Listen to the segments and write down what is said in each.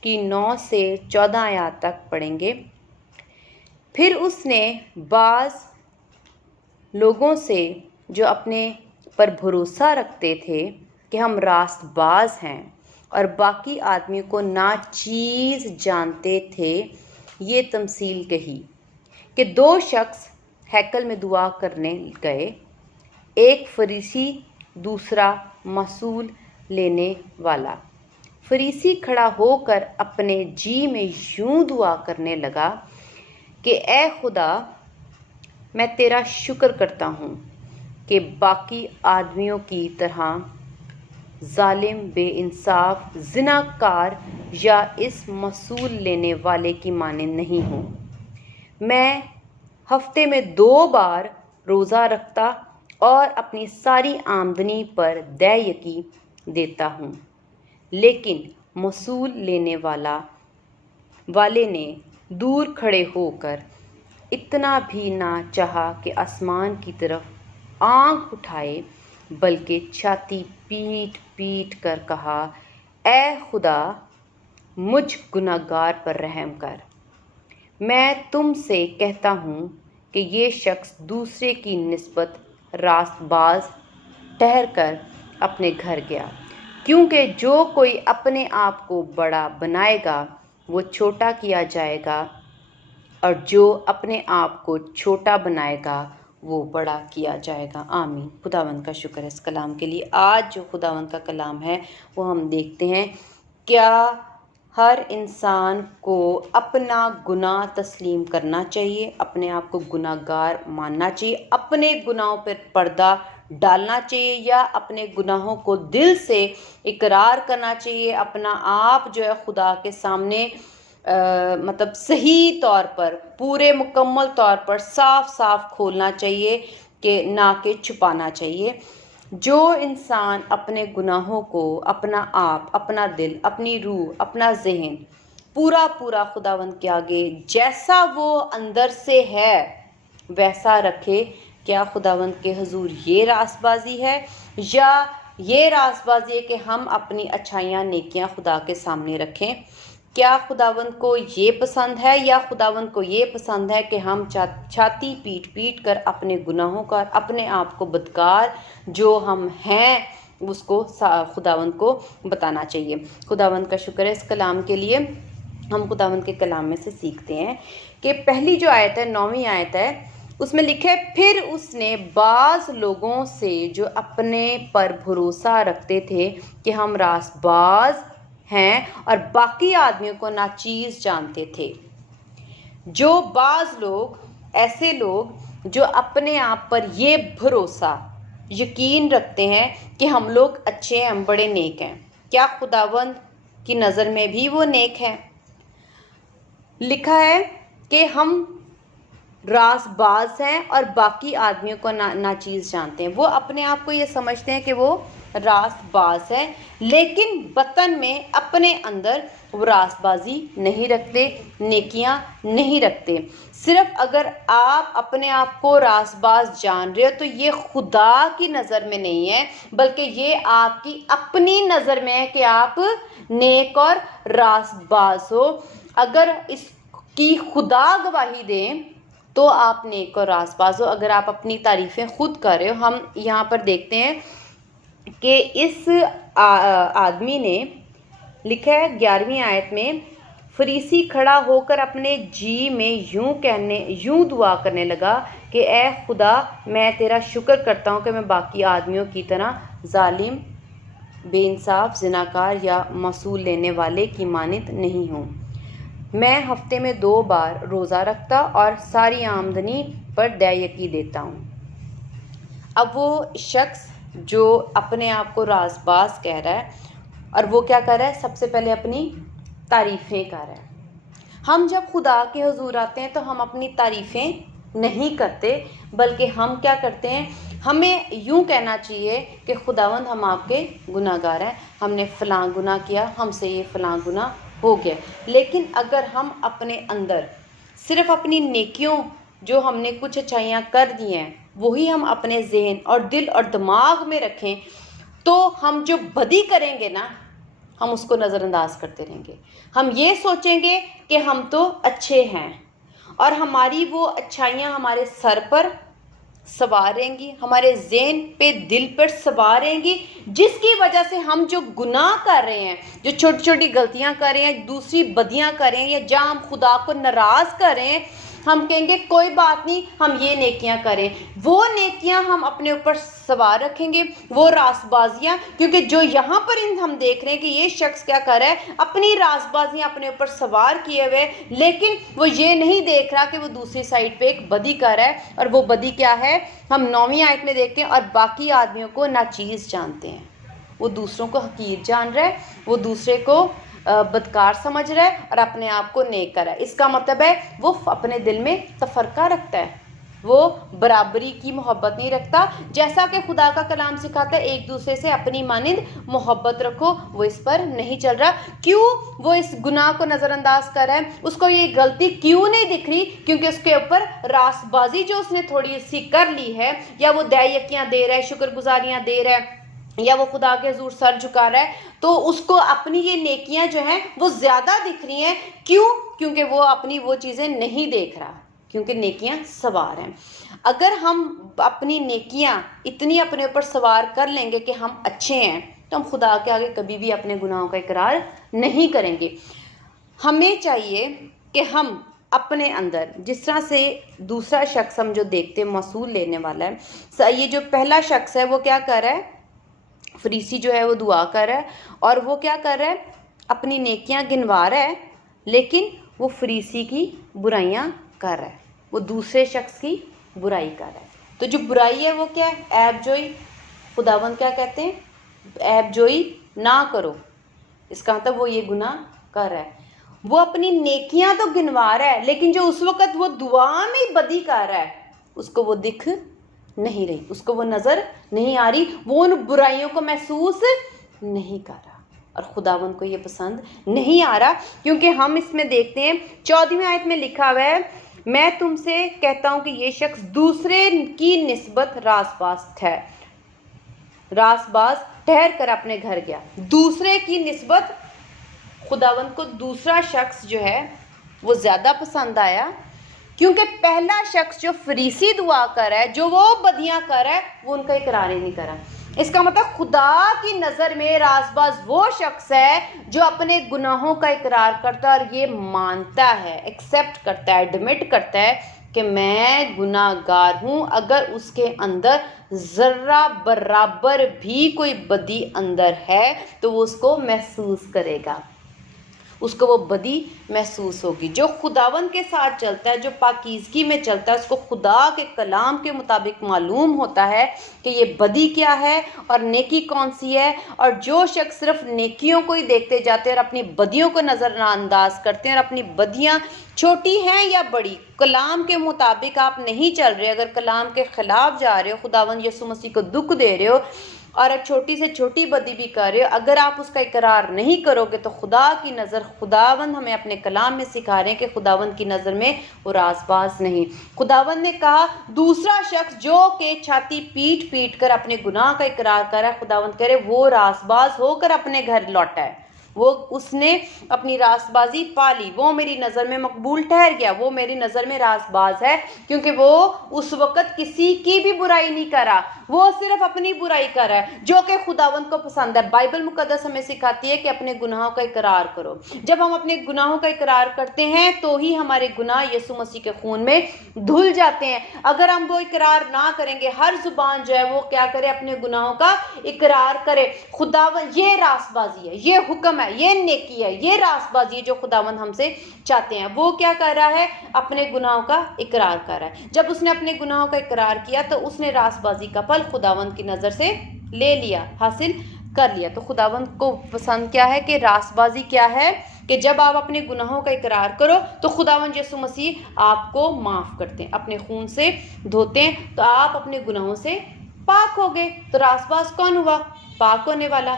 کی 9 سے 14 آیات تک پڑھیں گے۔ پھر اس نے بعض لوگوں سے جو اپنے پر بھروسہ رکھتے تھے کہ ہم راست باز ہیں اور باقی آدمیوں کو ناچیز جانتے تھے یہ تمثیل کہی کہ 2 شخص ہیکل میں دعا کرنے گئے، ایک فریسی دوسرا محصول لینے والا۔ فریسی کھڑا ہو کر اپنے جی میں یوں دعا کرنے لگا کہ اے خدا، میں تیرا شکر کرتا ہوں کہ باقی آدمیوں کی طرح ظالم، بے انصاف، زناکار یا اس محصول لینے والے کی مانند نہیں ہوں۔ میں ہفتے میں 2 بار روزہ رکھتا اور اپنی ساری آمدنی پر دے یکی دیتا ہوں۔ لیکن محصول لینے والے نے دور کھڑے ہو کر اتنا بھی نہ چاہا کہ آسمان کی طرف آنکھ اٹھائے، بلکہ چھاتی پیٹ پیٹ کر کہا، اے خدا، مجھ گنہگار پر رحم کر۔ میں تم سے کہتا ہوں کہ یہ شخص دوسرے کی نسبت راست باز ٹھہر کر اپنے گھر گیا، کیونکہ جو کوئی اپنے آپ کو بڑا بنائے گا وہ چھوٹا کیا جائے گا، اور جو اپنے آپ کو چھوٹا بنائے گا وہ بڑا کیا جائے گا۔ آمین۔ خداوند کا شکر ہے اس کلام کے لیے۔ آج جو خداوند کا کلام ہے وہ ہم دیکھتے ہیں، کیا ہر انسان کو اپنا گناہ تسلیم کرنا چاہیے، اپنے آپ کو گناہ گار ماننا چاہیے، اپنے گناہوں پر پردہ ڈالنا چاہیے، یا اپنے گناہوں کو دل سے اقرار کرنا چاہیے، اپنا آپ جو ہے خدا کے سامنے مطلب صحیح طور پر، پورے مکمل طور پر صاف صاف کھولنا چاہیے، کہ نہ کہ چھپانا چاہیے۔ جو انسان اپنے گناہوں کو، اپنا آپ، اپنا دل، اپنی روح، اپنا ذہن پورا خداوند کے آگے جیسا وہ اندر سے ہے ویسا رکھے، کیا خداوند کے حضور یہ راست بازی ہے؟ یا یہ راست بازی ہے کہ ہم اپنی اچھائیاں، نیکیاں خدا کے سامنے رکھیں؟ کیا خداوند کو یہ پسند ہے، یا خداوند کو یہ پسند ہے کہ ہم چھاتی پیٹ پیٹ کر اپنے گناہوں کا، اپنے آپ کو بدکار جو ہم ہیں اس کو خداوند کو بتانا چاہیے؟ خداوند کا شکر ہے اس کلام کے لیے۔ ہم خداوند کے کلام میں سے سیکھتے ہیں کہ پہلی جو آیت ہے، 9ویں آیت ہے، اس میں لکھے، پھر اس نے بعض لوگوں سے جو اپنے پر بھروسہ رکھتے تھے کہ ہم راست باز ہیں اور باقی آدمیوں کو ناچیز جانتے تھے۔ جو بعض لوگ، ایسے لوگ جو اپنے آپ پر یہ بھروسہ، یقین رکھتے ہیں کہ ہم لوگ اچھے ہیں، ہم بڑے نیک ہیں، کیا خداوند کی نظر میں بھی وہ نیک ہیں؟ لکھا ہے کہ ہم راست باز ہیں اور باقی آدمیوں کو ناچیز جانتے ہیں۔ وہ اپنے آپ کو یہ سمجھتے ہیں کہ وہ راست باز ہے، لیکن باطن میں اپنے اندر وہ راست بازی نہیں رکھتے، نیکیاں نہیں رکھتے۔ صرف اگر آپ اپنے آپ کو راست باز جان رہے ہو تو یہ خدا کی نظر میں نہیں ہے، بلکہ یہ آپ کی اپنی نظر میں ہے کہ آپ نیک اور راست باز ہو۔ اگر اس کی خدا گواہی دیں تو آپ نیک اور راست باز ہو، اگر آپ اپنی تعریفیں خود کر رہے ہو۔ ہم یہاں پر دیکھتے ہیں کہ اس آدمی نے لکھا ہے 11ویں آیت میں، فریسی کھڑا ہو کر اپنے جی میں یوں دعا کرنے لگا کہ اے خدا، میں تیرا شکر کرتا ہوں کہ میں باقی آدمیوں کی طرح ظالم، بے انصاف، زناکار یا محصول لینے والے کی مانند نہیں ہوں۔ میں ہفتے میں 2 بار روزہ رکھتا اور ساری آمدنی پر دے یکی دیتا ہوں۔ اب وہ شخص جو اپنے آپ کو راست باز کہہ رہا ہے، اور وہ کیا کر رہا ہے؟ سب سے پہلے اپنی تعریفیں کر رہا ہے۔ ہم جب خدا کے حضور آتے ہیں تو ہم اپنی تعریفیں نہیں کرتے، بلکہ ہم کیا کرتے ہیں؟ ہمیں یوں کہنا چاہیے کہ خداوند، ہم آپ کے گناہ گار ہیں، ہم نے فلاں گناہ کیا، ہم سے یہ فلاں گناہ ہو گیا۔ لیکن اگر ہم اپنے اندر صرف اپنی نیکیوں، جو ہم نے کچھ اچھائیاں کر دی ہیں، وہی ہم اپنے ذہن اور دل اور دماغ میں رکھیں، تو ہم جو بدی کریں گے نا ہم اس کو نظر انداز کرتے رہیں گے. ہم یہ سوچیں گے کہ ہم تو اچھے ہیں اور ہماری وہ اچھائیاں ہمارے سر پر سوار رہیں گی, ہمارے ذہن پہ, دل پر سوار رہیں گی, جس کی وجہ سے ہم جو گناہ کر رہے ہیں, جو چھوٹی چھوٹی غلطیاں کر رہے ہیں, دوسری بدیاں کر رہے ہیں, یا جہاں ہم خدا کو ناراض کر رہے ہیں, ہم کہیں گے کوئی بات نہیں, ہم یہ نیکیاں کریں. وہ نیکیاں ہم اپنے اوپر سوار رکھیں گے, وہ راست بازیاں, کیونکہ جو یہاں پر ہم دیکھ رہے ہیں کہ یہ شخص کیا کر رہا ہے, اپنی راست بازیاں اپنے اوپر سوار کیے ہوئے, لیکن وہ یہ نہیں دیکھ رہا کہ وہ دوسری سائڈ پہ ایک بدی کر رہا ہے. اور وہ بدی کیا ہے ہم 9ویں آیت میں دیکھتے ہیں, اور باقی آدمیوں کو ناچیز جانتے ہیں. وہ دوسروں کو حقیر جان رہا ہے, وہ دوسرے کو بدکار سمجھ رہا ہے اور اپنے آپ کو نیک کر رہا ہے. اس کا مطلب ہے وہ اپنے دل میں تفرقہ رکھتا ہے, وہ برابری کی محبت نہیں رکھتا. جیسا کہ خدا کا کلام سکھاتا ہے ایک دوسرے سے اپنی مانند محبت رکھو, وہ اس پر نہیں چل رہا. کیوں وہ اس گناہ کو نظر انداز کر رہا ہے, اس کو یہ غلطی کیوں نہیں دکھ رہی, کیونکہ اس کے اوپر راست بازی جو اس نے تھوڑی سی کر لی ہے, یا وہ دعائیکیاں دے رہا ہے, شکر گزاریاں دے رہا ہے, یا وہ خدا کے حضور سر جھکا رہا ہے, تو اس کو اپنی یہ نیکیاں جو ہیں وہ زیادہ دکھ رہی ہیں. کیوں؟ کیونکہ وہ اپنی وہ چیزیں نہیں دیکھ رہا, کیونکہ نیکیاں سوار ہیں. اگر ہم اپنی نیکیاں اتنی اپنے اوپر سوار کر لیں گے کہ ہم اچھے ہیں, تو ہم خدا کے آگے کبھی بھی اپنے گناہوں کا اقرار نہیں کریں گے. ہمیں چاہیے کہ ہم اپنے اندر, جس طرح سے دوسرا شخص ہم جو دیکھتے ہیں موصول لینے والا ہے, یہ جو پہلا شخص ہے وہ کیا کر رہا ہے, فریسی جو ہے وہ دعا کر رہا ہے, اور وہ کیا کر رہا ہے, اپنی نیکیاں گنوا رہا ہے, لیکن وہ فریسی کی برائیاں کر رہا ہے, وہ دوسرے شخص کی برائی کر رہا ہے. تو جو برائی ہے وہ کیا ہے, عیب جوئی. خداوند کیا کہتے ہیں, عیب جوئی نہ کرو. اس کا مطلب وہ یہ گناہ کر رہا ہے. وہ اپنی نیکیاں تو گنوا رہا ہے, لیکن جو اس وقت وہ دعا میں بدی کر رہا ہے اس کو وہ دکھ نہیں رہی, اس کو وہ نظر نہیں آ رہی, وہ ان برائیوں کو محسوس نہیں کر رہا, اور خداوند کو یہ پسند نہیں آ رہا. کیونکہ ہم اس میں دیکھتے ہیں 14ویں آیت میں لکھا ہوا ہے, میں تم سے کہتا ہوں کہ یہ شخص دوسرے کی نسبت راست باز ٹھہر کر اپنے گھر گیا. دوسرے کی نسبت خداوند کو دوسرا شخص جو ہے وہ زیادہ پسند آیا, کیونکہ پہلا شخص جو فریسی دعا کر رہا ہے, جو وہ بدیاں کر رہا ہے, وہ ان کا اقرار ہی نہیں کرا. اس کا مطلب خدا کی نظر میں راست باز وہ شخص ہے جو اپنے گناہوں کا اقرار کرتا ہے اور یہ مانتا ہے, ایکسیپٹ کرتا ہے, ایڈمٹ کرتا ہے کہ میں گناہ گار ہوں. اگر اس کے اندر ذرہ برابر بھی کوئی بدی اندر ہے تو وہ اس کو محسوس کرے گا, اس کو وہ بدی محسوس ہوگی. جو خداوند کے ساتھ چلتا ہے, جو پاکیزگی میں چلتا ہے, اس کو خدا کے کلام کے مطابق معلوم ہوتا ہے کہ یہ بدی کیا ہے اور نیکی کون سی ہے. اور جو شخص صرف نیکیوں کو ہی دیکھتے جاتے ہیں اور اپنی بدیوں کو نظر انداز کرتے ہیں, اور اپنی بدیاں چھوٹی ہیں یا بڑی, کلام کے مطابق آپ نہیں چل رہے, اگر کلام کے خلاف جا رہے ہو, خداوند یسوع مسیح کو دکھ دے رہے ہو, اور چھوٹی سے چھوٹی بدی بھی کر رہے ہو, اگر آپ اس کا اقرار نہیں کرو گے تو خدا کی نظر, خداوند ہمیں اپنے کلام میں سکھا رہے ہیں کہ خداوند کی نظر میں وہ راست باز نہیں. خداوند نے کہا دوسرا شخص جو کہ چھاتی پیٹ پیٹ کر اپنے گناہ کا اقرار کر رہا ہے, خداوند کہہ رہے وہ راست باز ہو کر اپنے گھر لوٹا ہے, وہ اس نے اپنی راست بازی پا لی, وہ میری نظر میں مقبول ٹھہر گیا, وہ میری نظر میں راست باز ہے, کیونکہ وہ اس وقت کسی کی بھی برائی نہیں کرا, وہ صرف اپنی برائی کر رہا ہے جو کہ خداوند کو پسند ہے. بائبل مقدس ہمیں سکھاتی ہے کہ اپنے گناہوں کا اقرار کرو. جب ہم اپنے گناہوں کا اقرار کرتے ہیں تو ہی ہمارے گناہ یسوع مسیح کے خون میں دھل جاتے ہیں. اگر ہم وہ اقرار نہ کریں گے, ہر زبان جو ہے وہ کیا کرے, اپنے گناہوں کا اقرار کرے. خداوند یہ راست بازی ہے, یہ حکم ہے, یہ نیکی ہے, یہ راست بازی ہے جو خداوند ہم سے چاہتے ہیں. وہ کیا کر رہا ہے, اپنے گناہوں کا اقرار کر رہا ہے. جب اس نے اپنے گناہوں کا اقرار کیا تو اس نے راست بازی کا پھل خداوند کی نظر سے لے لیا, حاصل کر لیا. تو خداوند کو پسند کیا ہے کہ راست بازی کیا ہے, کہ جب آپ اپنے گناہوں کا اقرار کرو تو خداوند یسوع مسیح آپ کو معاف کرتے ہیں, اپنے خون سے دھوتے ہیں, تو آپ اپنے گناہوں سے پاک ہو گئے. تو راست باز کون ہوا, پاک ہونے والا.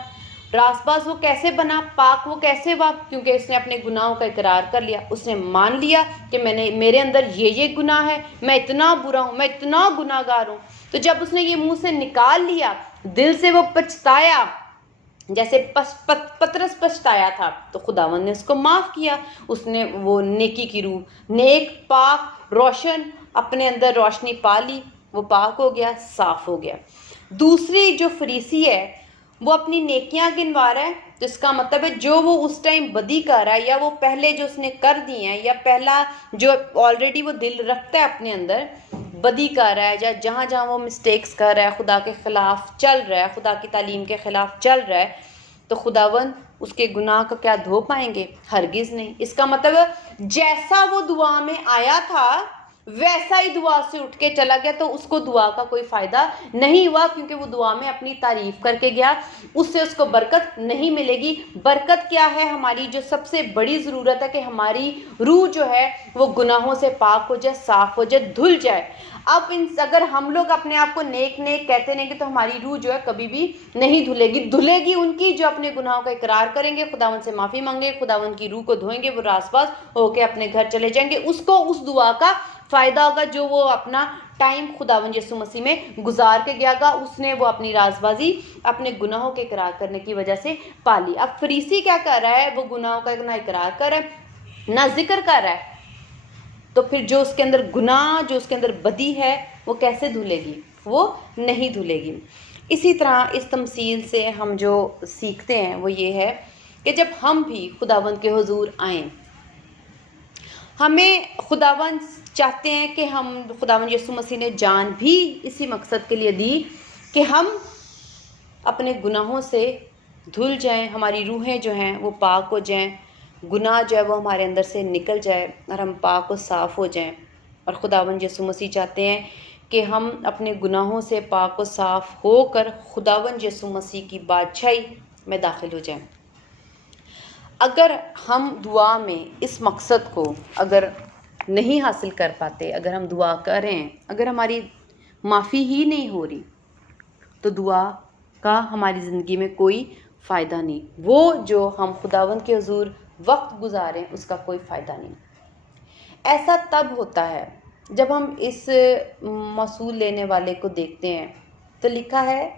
راست باز وہ کیسے بنا، پاک وہ کیسے ہوا؟ کیونکہ اس نے اپنے گناہوں کا اقرار کر لیا، اس نے مان لیا کہ میرے اندر یہ گناہ ہے، میں اتنا برا ہوں، میں اتنا گناہ گار ہوں۔ تو جب اس نے یہ منہ سے نکال لیا، دل سے وہ پچھتایا، جیسے پطرس پچھتایا تھا، تو خداوند نے اس کو معاف کیا۔ اس نے وہ نیکی کی روح، نیک، پاک، روشن، اپنے اندر روشنی پا لی، وہ پاک ہو گیا، صاف ہو گیا۔ دوسری جو فریسی ہے وہ اپنی نیکیاں گنوا رہا ہے، تو اس کا مطلب ہے جو وہ اس ٹائم بدی کر رہا ہے، یا وہ پہلے جو اس نے کر دی ہیں، یا پہلا جو آلریڈی وہ دل رکھتا ہے اپنے اندر، بدی کر رہا ہے، یا جہاں جہاں وہ مسٹیکس کر رہا ہے، خدا کے خلاف چل رہا ہے، خدا کی تعلیم کے خلاف چل رہا ہے، تو خداوند اس کے گناہ کا کیا دھو پائیں گے؟ ہرگز نہیں۔ اس کا مطلب ہے جیسا وہ دعا میں آیا تھا ویسا ہی دعا سے اٹھ کے چلا گیا، تو اس کو دعا کا کوئی فائدہ نہیں ہوا، کیونکہ وہ دعا میں اپنی تعریف کر کے گیا، اس سے اس کو برکت نہیں ملے گی۔ برکت کیا ہے؟ ہماری جو سب سے بڑی ضرورت ہے کہ ہماری روح جو ہے وہ گناہوں سے پاک ہو جائے، صاف ہو جائے، دھل جائے۔ اب اگر ہم لوگ اپنے آپ کو نیک نیک کہتے رہیں گے تو ہماری روح جو ہے کبھی بھی نہیں دھلے گی۔ دھلے گی ان کی جو اپنے گناہوں کا اقرار کریں گے، خداوند سے معافی مانگیں گے، خداوند کی روح کو دھوئیں گے، وہ راست باز ہو کے اپنے گھر چلے جائیں گے۔ اس کو اس دعا کا فائدہ ہوگا جو وہ اپنا ٹائم خداوند یسوع مسیح میں گزار کے گیا گا، اس نے وہ اپنی راز بازی اپنے گناہوں کے اقرار کرنے کی وجہ سے پالی۔ اب فریسی کیا کر رہا ہے؟ وہ گناہوں کا نہ اقرار کر رہا ہے، نہ ذکر کر رہا ہے، تو پھر جو اس کے اندر گناہ، جو اس کے اندر بدی ہے، وہ کیسے دھلے گی؟ وہ نہیں دھلے گی۔ اسی طرح اس تمثیل سے ہم جو سیکھتے ہیں وہ یہ ہے کہ جب ہم بھی خداوند کے حضور آئیں، ہمیں خداوند چاہتے ہیں کہ خداوند یسوع مسیح نے جان بھی اسی مقصد کے لیے دی کہ ہم اپنے گناہوں سے دھل جائیں، ہماری روحیں جو ہیں وہ پاک ہو جائیں، گناہ جو ہے وہ ہمارے اندر سے نکل جائے اور ہم پاک و صاف ہو جائیں۔ اور خداوند یسوع مسیح چاہتے ہیں کہ ہم اپنے گناہوں سے پاک و صاف ہو کر خداوند یسوع مسیح کی بادشاہی میں داخل ہو جائیں۔ اگر ہم دعا میں اس مقصد کو اگر نہیں حاصل کر پاتے، اگر ہم دعا کریں، اگر ہماری معافی ہی نہیں ہو رہی، تو دعا کا ہماری زندگی میں کوئی فائدہ نہیں۔ وہ جو ہم خداوند کے حضور وقت گزاریں اس کا کوئی فائدہ نہیں۔ ایسا تب ہوتا ہے جب ہم اس موصول لینے والے کو دیکھتے ہیں، تو لکھا ہے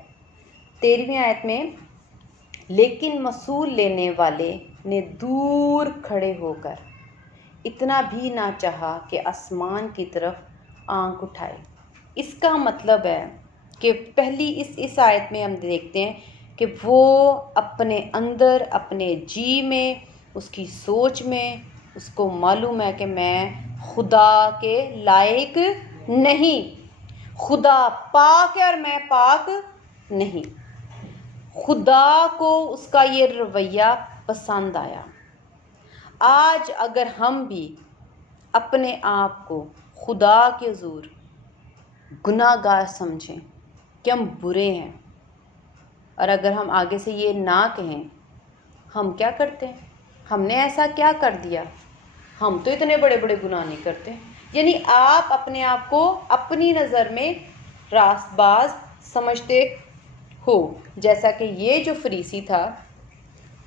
13ویں آیت میں، لیکن موصول لینے والے نے دور کھڑے ہو کر اتنا بھی نہ چاہا کہ آسمان کی طرف آنکھ اٹھائے۔ اس کا مطلب ہے کہ پہلی اس آیت میں ہم دیکھتے ہیں کہ وہ اپنے اندر، اپنے جی میں، اس کی سوچ میں اس کو معلوم ہے کہ میں خدا کے لائق نہیں، خدا پاک ہے اور میں پاک نہیں۔ خدا کو اس کا یہ رویہ پسند آیا۔ آج اگر ہم بھی اپنے آپ کو خدا کے حضور گناہ گار سمجھیں کہ ہم برے ہیں، اور اگر ہم آگے سے یہ نہ کہیں، ہم کیا کرتے ہیں؟ ہم نے ایسا کیا کر دیا؟ ہم تو اتنے بڑے بڑے گناہ نہیں کرتے۔ یعنی آپ اپنے آپ کو اپنی نظر میں راست باز سمجھتے ہو، جیسا کہ یہ جو فریسی تھا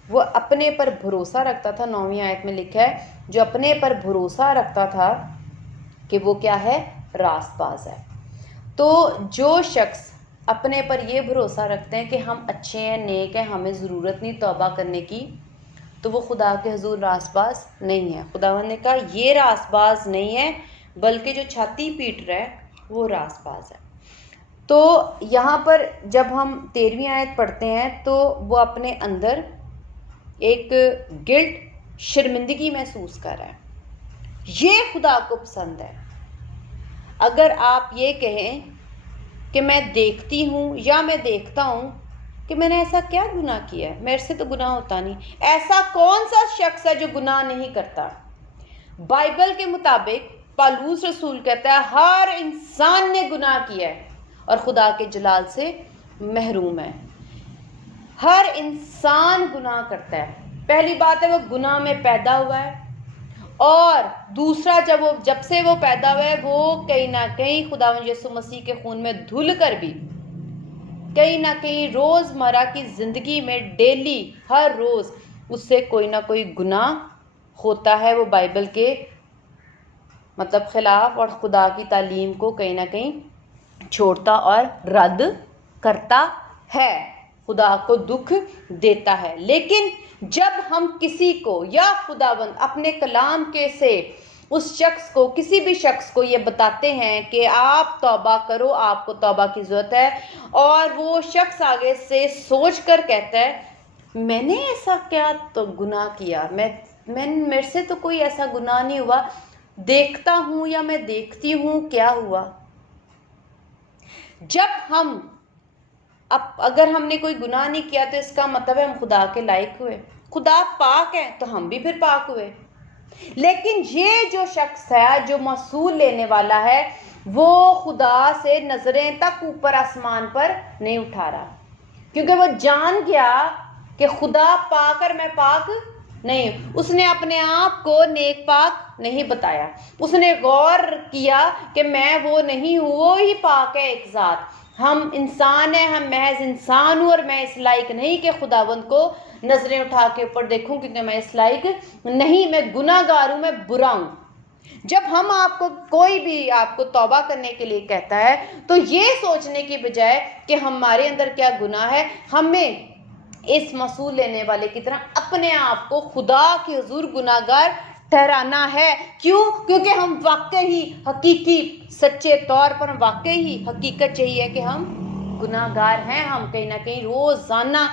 وہ اپنے پر بھروسہ رکھتا تھا۔ 9ویں آیت میں لکھا ہے جو اپنے پر بھروسہ رکھتا تھا کہ وہ کیا ہے؟ راست باز ہے۔ تو جو شخص اپنے پر یہ بھروسہ رکھتے ہیں کہ ہم اچھے ہیں، نیک ہیں، ہمیں ضرورت نہیں توبہ کرنے کی، تو وہ خدا کے حضور راست باز نہیں ہے۔ خداوند نے کہا یہ راست باز نہیں ہے، بلکہ جو چھاتی پیٹ رہا ہے وہ راست باز ہے۔ تو یہاں پر جب ہم 13ویں آیت پڑھتے ہیں تو وہ اپنے اندر ایک گلٹ، شرمندگی محسوس کر رہا ہے۔ یہ خدا کو پسند ہے۔ اگر آپ یہ کہیں کہ میں دیکھتی ہوں یا میں دیکھتا ہوں کہ میں نے ایسا کیا گناہ کیا ہے، میرے سے تو گناہ ہوتا نہیں، ایسا کون سا شخص ہے جو گناہ نہیں کرتا؟ بائبل کے مطابق پالوس رسول کہتا ہے ہر انسان نے گناہ کیا ہے اور خدا کے جلال سے محروم ہے۔ ہر انسان گناہ کرتا ہے۔ پہلی بات ہے وہ گناہ میں پیدا ہوا ہے، اور دوسرا جب سے وہ پیدا ہوا ہے وہ کہیں نہ کہیں خداوند یسوع مسیح کے خون میں دھل کر بھی کہیں نہ کہیں روزمرہ کی زندگی میں ڈیلی ہر روز اس سے کوئی نہ کوئی گناہ ہوتا ہے، وہ بائبل کے مطلب خلاف اور خدا کی تعلیم کو کہیں نہ کہیں چھوڑتا اور رد کرتا ہے، خدا کو دکھ دیتا ہے۔ لیکن جب ہم کسی کو یا خداوند اپنے کلام کے سے اس شخص کو، کسی بھی شخص کو یہ بتاتے ہیں کہ آپ توبہ کرو، آپ کو توبہ کی ضرورت ہے، اور وہ شخص آگے سے سوچ کر کہتا ہے میں نے ایسا کیا تو گناہ کیا، میرے سے تو کوئی ایسا گناہ نہیں ہوا، دیکھتا ہوں یا میں دیکھتی ہوں کیا ہوا۔ جب ہم اگر ہم نے کوئی گناہ نہیں کیا تو اس کا مطلب ہے ہم خدا کے لائق ہوئے، خدا پاک ہے تو ہم بھی پھر پاک ہوئے۔ لیکن یہ جو شخص ہے جو محصول لینے والا ہے وہ خدا سے نظریں تک اوپر آسمان پر نہیں اٹھا رہا، کیونکہ وہ جان گیا کہ خدا پاک اور میں پاک نہیں ہوں۔ اس نے اپنے آپ کو نیک پاک نہیں بتایا، اس نے غور کیا کہ میں وہ نہیں ہوں، وہ ہی پاک ہے ایک ذات۔ ہم انسان ہیں، ہم محض انسان ہوں، اور میں اس لائق نہیں کہ خداوند کو نظریں اٹھا کے اوپر دیکھوں، کیونکہ میں اس لائق نہیں، میں گناہ گار ہوں، میں برا ہوں۔ جب ہم کوئی بھی آپ کو توبہ کرنے کے لیے کہتا ہے تو یہ سوچنے کی بجائے کہ ہمارے اندر کیا گناہ ہے، ہمیں اس محصول لینے والے کی طرح اپنے آپ کو خدا کے حضور گناہ گار ٹھہرانا ہے۔ کیوں؟ کیونکہ ہم واقعی حقیقی سچے طور پر واقعی ہی حقیقت یہی ہے کہ ہم گناہ گار ہیں۔ ہم کہیں نہ کہیں روزانہ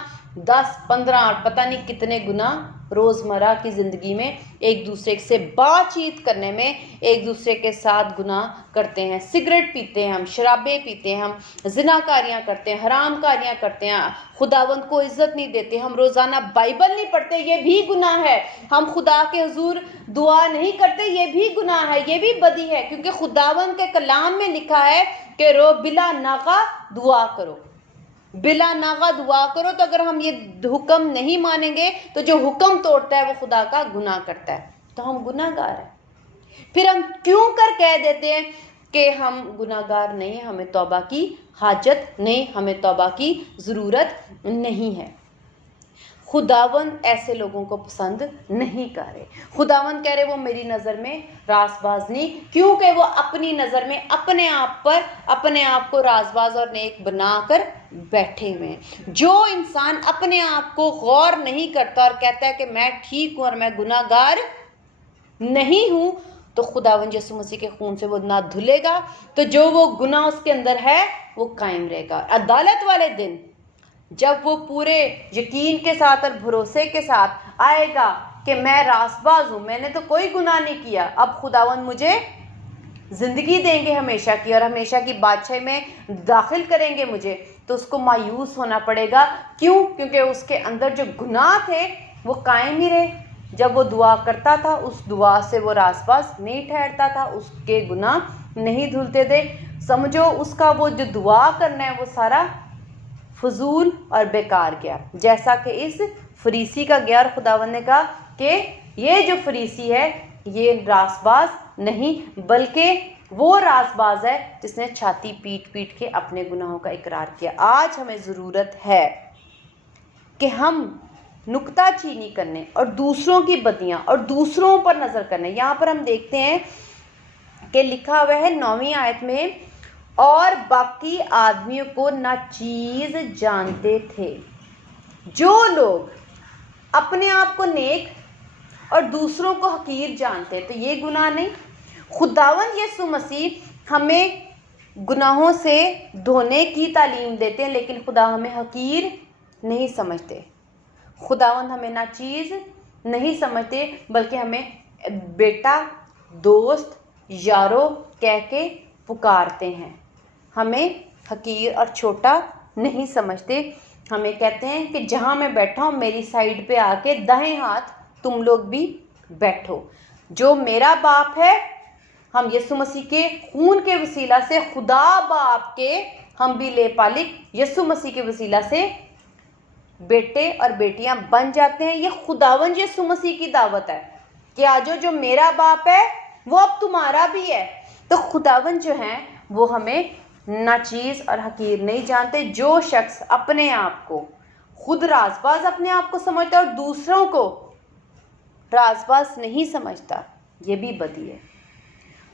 10-15 پتہ نہیں کتنے گناہ روزمرہ کی زندگی میں ایک دوسرے سے بات چیت کرنے میں ایک دوسرے کے ساتھ گناہ کرتے ہیں۔ سگریٹ پیتے ہیں ہم، شرابیں پیتے ہیں ہم، زنا کاریاں کرتے ہیں، حرام کاریاں کرتے ہیں، خداوند کو عزت نہیں دیتے، ہم روزانہ بائبل نہیں پڑھتے، یہ بھی گناہ ہے۔ ہم خدا کے حضور دعا نہیں کرتے، یہ بھی گناہ ہے، یہ بھی بدی ہے، کیونکہ خداوند کے کلام میں لکھا ہے کہ رو بلا ناغہ دعا کرو، بلا ناغہ دعا کرو۔ تو اگر ہم یہ حکم نہیں مانیں گے تو جو حکم توڑتا ہے وہ خدا کا گناہ کرتا ہے، تو ہم گناہ گار ہیں۔ پھر ہم کیوں کر کہہ دیتے ہیں کہ ہم گناہ گار نہیں ہیں، ہمیں توبہ کی حاجت نہیں، ہمیں توبہ کی ضرورت نہیں ہے۔ خداوند ایسے لوگوں کو پسند نہیں کر رہے۔ خداوند کہہ رہے وہ میری نظر میں راز باز نہیں، کیونکہ وہ اپنی نظر میں اپنے آپ کو راز باز اور نیک بنا کر بیٹھے ہوئے ہیں۔ جو انسان اپنے آپ کو غور نہیں کرتا اور کہتا ہے کہ میں ٹھیک ہوں اور میں گناہ گار نہیں ہوں، تو خداوند یسوع مسیح کے خون سے وہ نہ دھلے گا، تو جو وہ گناہ اس کے اندر ہے وہ قائم رہے گا۔ عدالت والے دن جب وہ پورے یقین کے ساتھ اور بھروسے کے ساتھ آئے گا کہ میں راست باز ہوں، میں نے تو کوئی گناہ نہیں کیا، اب خداوند مجھے زندگی دیں گے ہمیشہ کی اور ہمیشہ کی بادشاہی میں داخل کریں گے مجھے، تو اس کو مایوس ہونا پڑے گا۔ کیوں؟ کیونکہ اس کے اندر جو گناہ تھے وہ قائم ہی رہے۔ جب وہ دعا کرتا تھا اس دعا سے وہ راست باز نہیں ٹھہرتا تھا، اس کے گناہ نہیں دھلتے تھے۔ سمجھو اس کا وہ جو دعا کرنا ہے وہ سارا فضول اور بیکار گیا، جیسا کہ اس فریسی کا گیا، اور خداوند نے کہا کہ یہ جو فریسی ہے یہ راست باز نہیں بلکہ وہ راست باز ہے جس نے چھاتی پیٹ پیٹ کے اپنے گناہوں کا اقرار کیا۔ آج ہمیں ضرورت ہے کہ ہم نکتہ چینی کرنے اور دوسروں کی بدیاں اور دوسروں پر نظر کرنے۔ یہاں پر ہم دیکھتے ہیں کہ لکھا ہوا ہے 9ویں آیت میں، اور باقی آدمیوں کو ناچیز جانتے تھے۔ جو لوگ اپنے آپ کو نیک اور دوسروں کو حقیر جانتے تو یہ گناہ نہیں۔ خداوند یسوع مسیح ہمیں گناہوں سے دھونے کی تعلیم دیتے ہیں، لیکن خدا ہمیں حقیر نہیں سمجھتے، خداوند ہمیں ناچیز نہیں سمجھتے، بلکہ ہمیں بیٹا، دوست، یارو کہہ کے پکارتے ہیں، ہمیں حقیر اور چھوٹا نہیں سمجھتے۔ ہمیں کہتے ہیں کہ جہاں میں بیٹھا ہوں میری سائیڈ پہ آ کے دائیں ہاتھ تم لوگ بھی بیٹھو۔ جو میرا باپ ہے، ہم یسوع مسیح کے خون کے وسیلہ سے خدا باپ کے ہم بھی لے پالک یسوع مسیح کے وسیلہ سے بیٹے اور بیٹیاں بن جاتے ہیں۔ یہ خداوند یسوع مسیح کی دعوت ہے کہ آجو، جو میرا باپ ہے وہ اب تمہارا بھی ہے۔ تو خداوند جو ہیں وہ ہمیں ناچیز اور حقیر نہیں جانتے۔ جو شخص اپنے آپ کو خود راز باز اپنے آپ کو سمجھتا ہے اور دوسروں کو راز باز نہیں سمجھتا، یہ بھی بدی ہے۔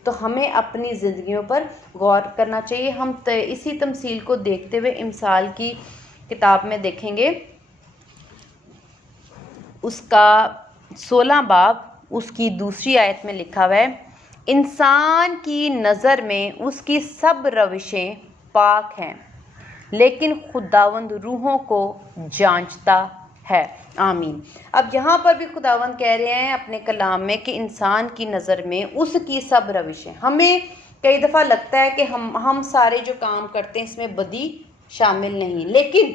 تو ہمیں اپنی زندگیوں پر غور کرنا چاہیے۔ ہم اسی تمثیل کو دیکھتے ہوئے امثال کی کتاب میں دیکھیں گے، اس کا 16 باب اس کی 2 آیت میں لکھا ہوا ہے، انسان کی نظر میں اس کی سب روشیں پاک ہیں، لیکن خداوند روحوں کو جانچتا ہے۔ آمین۔ اب یہاں پر بھی خداوند کہہ رہے ہیں اپنے کلام میں کہ انسان کی نظر میں اس کی سب روشیں۔ ہمیں کئی دفعہ لگتا ہے کہ ہم سارے جو کام کرتے ہیں اس میں بدی شامل نہیں، لیکن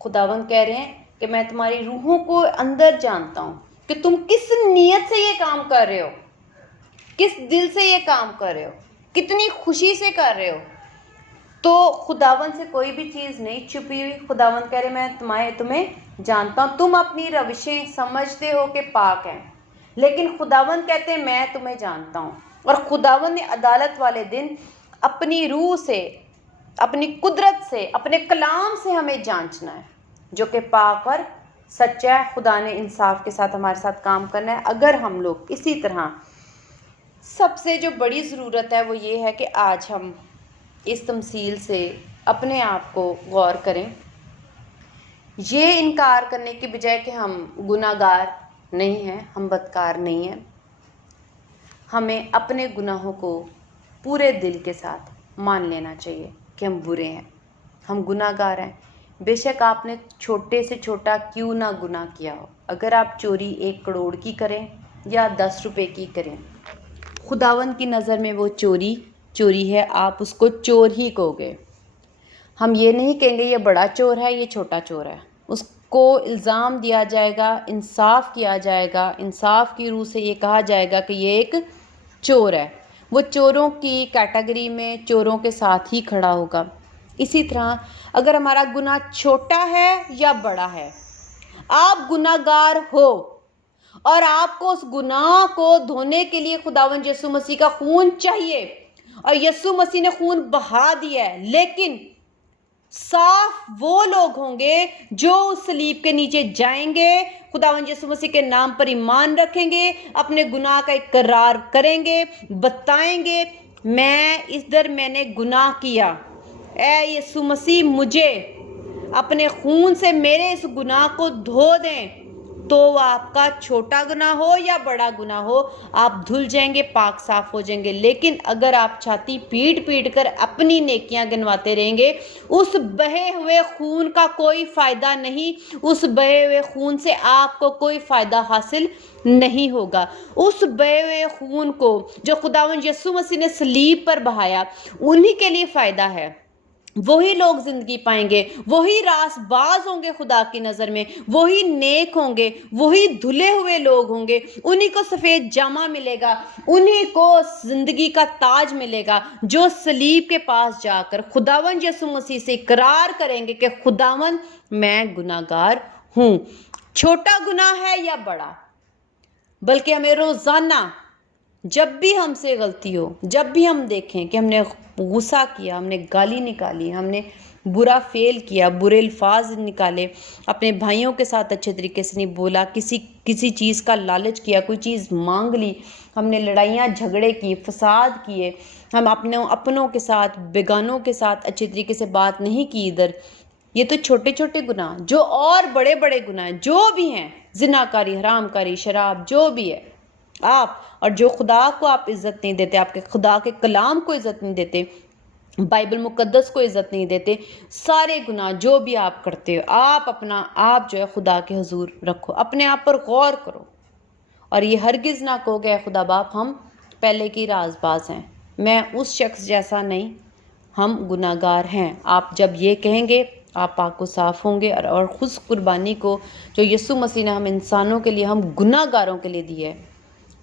خداوند کہہ رہے ہیں کہ میں تمہاری روحوں کو اندر جانتا ہوں کہ تم کس نیت سے یہ کام کر رہے ہو، کس دل سے یہ کام کر رہے ہو، کتنی خوشی سے کر رہے ہو۔ تو خداوند سے کوئی بھی چیز نہیں چھپی ہوئی۔ خداوند کہہ رہے میں تمہیں جانتا ہوں، تم اپنی روشیں سمجھتے ہو کہ پاک ہیں، لیکن خداوند کہتے ہیں میں تمہیں جانتا ہوں۔ اور خداوند نے عدالت والے دن اپنی روح سے، اپنی قدرت سے، اپنے کلام سے ہمیں جانچنا ہے جو کہ پاک اور سچا ہے۔ خدا نے انصاف کے ساتھ ہمارے ساتھ کام کرنا ہے۔ اگر ہم لوگ اسی طرح، سب سے جو بڑی ضرورت ہے وہ یہ ہے کہ آج ہم اس تمثیل سے اپنے آپ کو غور کریں، یہ انکار کرنے کی بجائے کہ ہم گناہ گار نہیں ہیں، ہم بدکار نہیں ہیں۔ ہمیں اپنے گناہوں کو پورے دل کے ساتھ مان لینا چاہیے کہ ہم برے ہیں، ہم گناہ گار ہیں۔ بے شک آپ نے چھوٹے سے چھوٹا کیوں نہ گناہ کیا ہو، اگر آپ چوری 1 کروڑ کی کریں یا 10 روپے کی کریں، خداوند کی نظر میں وہ چوری ہے، آپ اس کو چور ہی کہو گے۔ ہم یہ نہیں کہیں گے یہ بڑا چور ہے، یہ چھوٹا چور ہے۔ اس کو الزام دیا جائے گا، انصاف کیا جائے گا، انصاف کی روح سے یہ کہا جائے گا کہ یہ ایک چور ہے، وہ چوروں کی کیٹیگری میں چوروں کے ساتھ ہی کھڑا ہوگا۔ اسی طرح اگر ہمارا گناہ چھوٹا ہے یا بڑا ہے، آپ گناہ گار ہو اور آپ کو اس گناہ کو دھونے کے لیے خداوند یسوع مسیح کا خون چاہیے، اور یسوع مسیح نے خون بہا دیا ہے، لیکن صاف وہ لوگ ہوں گے جو اس صلیب کے نیچے جائیں گے، خداوند یسوع مسیح کے نام پر ایمان رکھیں گے، اپنے گناہ کا اقرار کریں گے، بتائیں گے میں نے گناہ کیا، اے یسوع مسیح مجھے اپنے خون سے میرے اس گناہ کو دھو دیں۔ تو آپ کا چھوٹا گناہ ہو یا بڑا گناہ ہو، آپ دھل جائیں گے، پاک صاف ہو جائیں گے۔ لیکن اگر آپ چھاتی پیٹ کر اپنی نیکیاں گنواتے رہیں گے، اس بہے ہوئے خون کا کوئی فائدہ نہیں، اس بہے ہوئے خون سے آپ کو کوئی فائدہ حاصل نہیں ہوگا۔ اس بہے ہوئے خون کو جو خداوند یسوع مسیح نے صلیب پر بہایا، انہی کے لیے فائدہ ہے۔ وہی لوگ زندگی پائیں گے، وہی راست باز ہوں گے خدا کی نظر میں، وہی نیک ہوں گے، وہی دھلے ہوئے لوگ ہوں گے، انہی کو سفید جامہ ملے گا، انہی کو زندگی کا تاج ملے گا، جو صلیب کے پاس جا کر خداوند یسوع مسیح سے اقرار کریں گے کہ خداوند میں گناہ گار ہوں، چھوٹا گناہ ہے یا بڑا۔ بلکہ ہمیں روزانہ جب بھی ہم سے غلطی ہو، جب بھی ہم دیکھیں کہ ہم نے غصہ کیا، ہم نے گالی نکالی، ہم نے برا فعل کیا، برے الفاظ نکالے، اپنے بھائیوں کے ساتھ اچھے طریقے سے نہیں بولا، کسی چیز کا لالچ کیا، کوئی چیز مانگ لی، ہم نے لڑائیاں جھگڑے کی، فساد کیے، ہم اپنوں کے ساتھ، بیگانوں کے ساتھ اچھے طریقے سے بات نہیں کی ادھر، یہ تو چھوٹے چھوٹے گناہ، جو اور بڑے بڑے گناہ جو بھی ہیں، زنا کاری، حرام کاری، شراب، جو بھی ہے، آپ اور جو خدا کو آپ عزت نہیں دیتے، آپ کے خدا کے کلام کو عزت نہیں دیتے، بائبل مقدس کو عزت نہیں دیتے، سارے گناہ جو بھی آپ کرتے ہو، آپ جو ہے خدا کے حضور رکھو، اپنے آپ پر غور کرو، اور یہ ہرگز نہ کہو کہ اے خدا باپ ہم پہلے کی راز باز ہیں، میں اس شخص جیسا نہیں، ہم گناہ گار ہیں۔ آپ جب یہ کہیں گے، آپ پاک و صاف ہوں گے، اور خود قربانی کو جو یسوع مسیح نے ہم انسانوں کے لیے، ہم گناہ گاروں کے لیے دی ہے،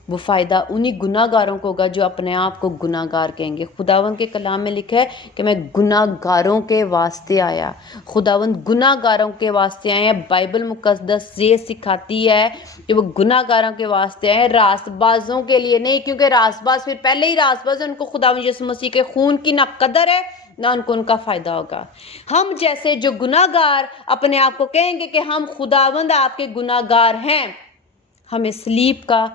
وہ فائدہ انہی گناہ گاروں کو ہوگا جو اپنے آپ کو گناہ گار کہیں گے۔ خداوند کے کلام میں لکھا ہے کہ میں گناہ گاروں کے واسطے آیا، خداوند گناہ گاروں کے واسطے آئے ہیں۔ بائبل مقدس یہ سکھاتی ہے کہ وہ گناہ گاروں کے واسطے آئے ہیں، راست بازوں کے لیے نہیں، کیونکہ راست باز پھر پہلے ہی راست باز ہیں، ان کو خداوند یسوع مسیح کے خون کی نہ قدر ہے نہ ان کو ان کا فائدہ ہوگا۔ ہم جیسے جو گناہ گار اپنے آپ کو کہیں گے کہ ہم خداوند آپ کے گناہ گار ہیں، ہمیں صلیب کا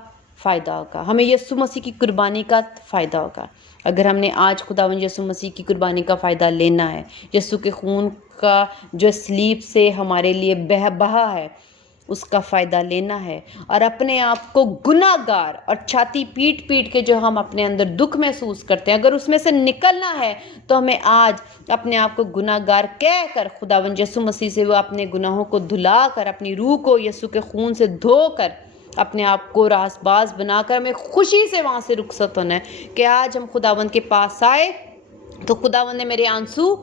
فائدہ ہوگا، ہمیں یسوع مسیح کی قربانی کا فائدہ ہوگا۔ اگر ہم نے آج خداوند یسوع مسیح کی قربانی کا فائدہ لینا ہے، یسوع کے خون کا جو صلیب سے ہمارے لیے بہا ہے اس کا فائدہ لینا ہے، اور اپنے آپ کو گناہ گار اور چھاتی پیٹ پیٹ کے جو ہم اپنے اندر دکھ محسوس کرتے ہیں، اگر اس میں سے نکلنا ہے تو ہمیں آج اپنے آپ کو گناہ گار کہہ کر خداوند یسوع مسیح سے وہ اپنے گناہوں کو دھلا کر، اپنی روح کو یسوع کے خون سے دھو کر، اپنے آپ کو راست باز بنا کر ہمیں خوشی سے وہاں سے رخصت ہونا ہے کہ آج ہم خداوند کے پاس آئے تو خداوند نے میرے آنسو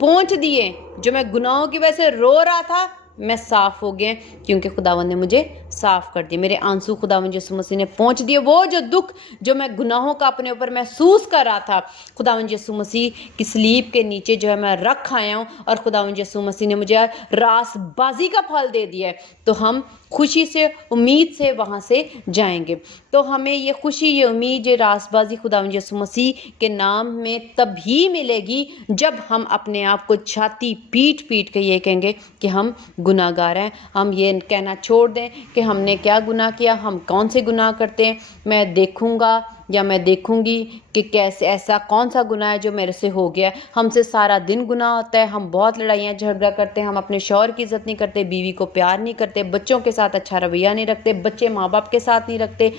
پونچھ دیے، جو میں گناہوں کی وجہ سے رو رہا تھا میں صاف ہو گئے کیونکہ خداوند نے مجھے صاف کر دیا، میرے آنسو خداوند یسوع مسیح نے پونچھ دیے۔ وہ جو دکھ جو میں گناہوں کا اپنے اوپر محسوس کر رہا تھا، خداوند یسوع مسیح کی صلیب کے نیچے جو ہے میں رکھ آیا ہوں، اور خداوند یسوع مسیح نے مجھے راست بازی کا پھل دے دیا ہے، تو ہم خوشی سے امید سے وہاں سے جائیں گے۔ تو ہمیں یہ خوشی، یہ امید، یہ راست بازی خداوند یسوع مسیح کے نام میں تب ہی ملے گی جب ہم اپنے آپ کو چھاتی پیٹ پیٹ کے یہ کہیں گے کہ ہم گناہ گار ہیں۔ ہم یہ کہنا چھوڑ دیں کہ ہم نے کیا گناہ کیا، ہم کون سے گناہ کرتے ہیں، میں دیکھوں گا یا میں دیکھوں گی کہ کیسے ایسا کون سا گناہ ہے جو میرے سے ہو گیا ہے۔ ہم سے سارا دن گناہ ہوتا ہے، ہم بہت لڑائیاں جھگڑا کرتے ہیں، ہم اپنے شوہر کی عزت نہیں کرتے، بیوی کو پیار نہیں کرتے، بچوں کے ساتھ اچھا رویہ نہیں رکھتے، بچے ماں باپ کے ساتھ نہیں رکھتے،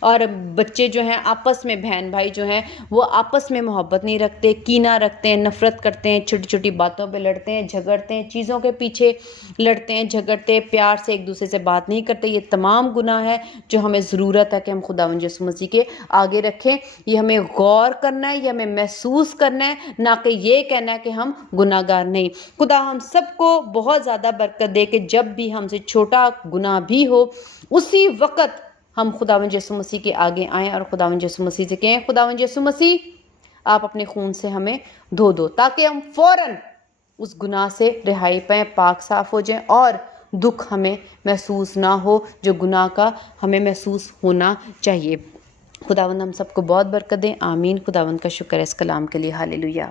اور بچے جو ہیں آپس میں، بہن بھائی جو ہیں وہ آپس میں محبت نہیں رکھتے، کینہ رکھتے ہیں، نفرت کرتے ہیں، چھوٹی چھوٹی باتوں پہ لڑتے ہیں، جھگڑتے ہیں، چیزوں کے پیچھے لڑتے ہیں، جھگڑتے ہیں، پیار سے ایک دوسرے سے بات نہیں کرتے۔ یہ تمام گناہ ہے جو ہمیں ضرورت ہے کہ ہم خداوند یسوع مسیح کے آگے رکھیں۔ یہ ہمیں غور کرنا ہے، یہ ہمیں محسوس کرنا ہے، نہ کہ یہ کہنا ہے کہ ہم گناہ گار نہیں۔ خدا ہم سب کو بہت زیادہ برکت دے کہ جب بھی ہم سے چھوٹا گناہ بھی ہو، اسی وقت ہم خداوند یسوع مسیح کے آگے آئیں اور خداوند یسوع مسیح سے کہیں خداوند یسوع مسیح آپ اپنے خون سے ہمیں دھو دو، تاکہ ہم فوراً اس گناہ سے رہائی پائیں، پاک صاف ہو جائیں، اور دکھ ہمیں محسوس نہ ہو جو گناہ کا ہمیں محسوس ہونا چاہیے۔ خداوند ہم سب کو بہت برکت دیں، آمین۔ خداوند کا شکر ہے اس کلام کے لیے، ہاللیلویہ۔